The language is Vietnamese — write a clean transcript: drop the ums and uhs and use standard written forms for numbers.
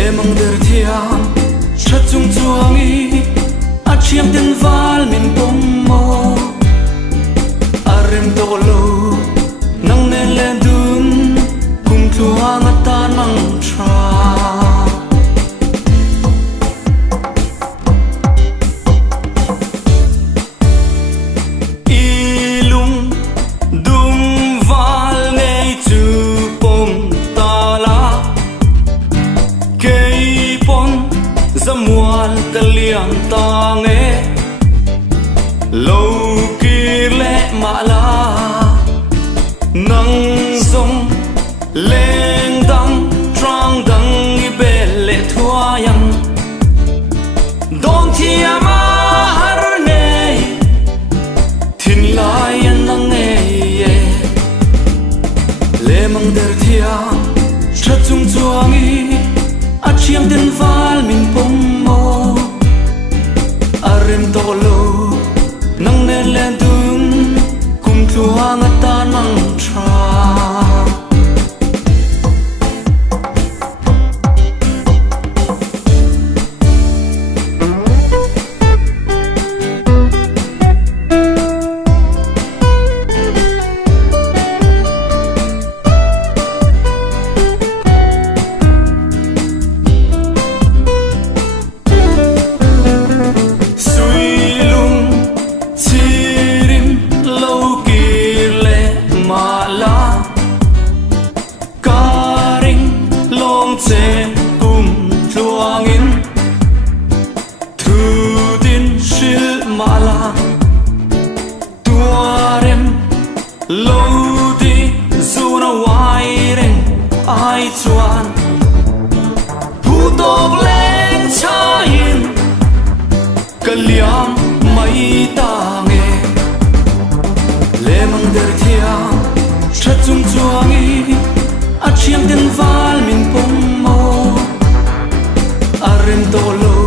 lệ mong đời thiam chất chung chuangi a chiam den val min bom mo arem to lo nang ne le dun kum chuang ta nang tra ilung dum val nei chu pom ta la kei pon zamuan kalian ta nge lo kir le ma la nang song leng dang trang dang i bel le thua yang don thia ma har nei thin lai an nang nge ye le mang der thia cha chung chuangi a chiang den val min pom mo arem to lo nang ne le dun kum chuang ta nang tra kaliam mai ta nge le mang der thia cha chung chuangi a chiang den val min pom mo arem to lo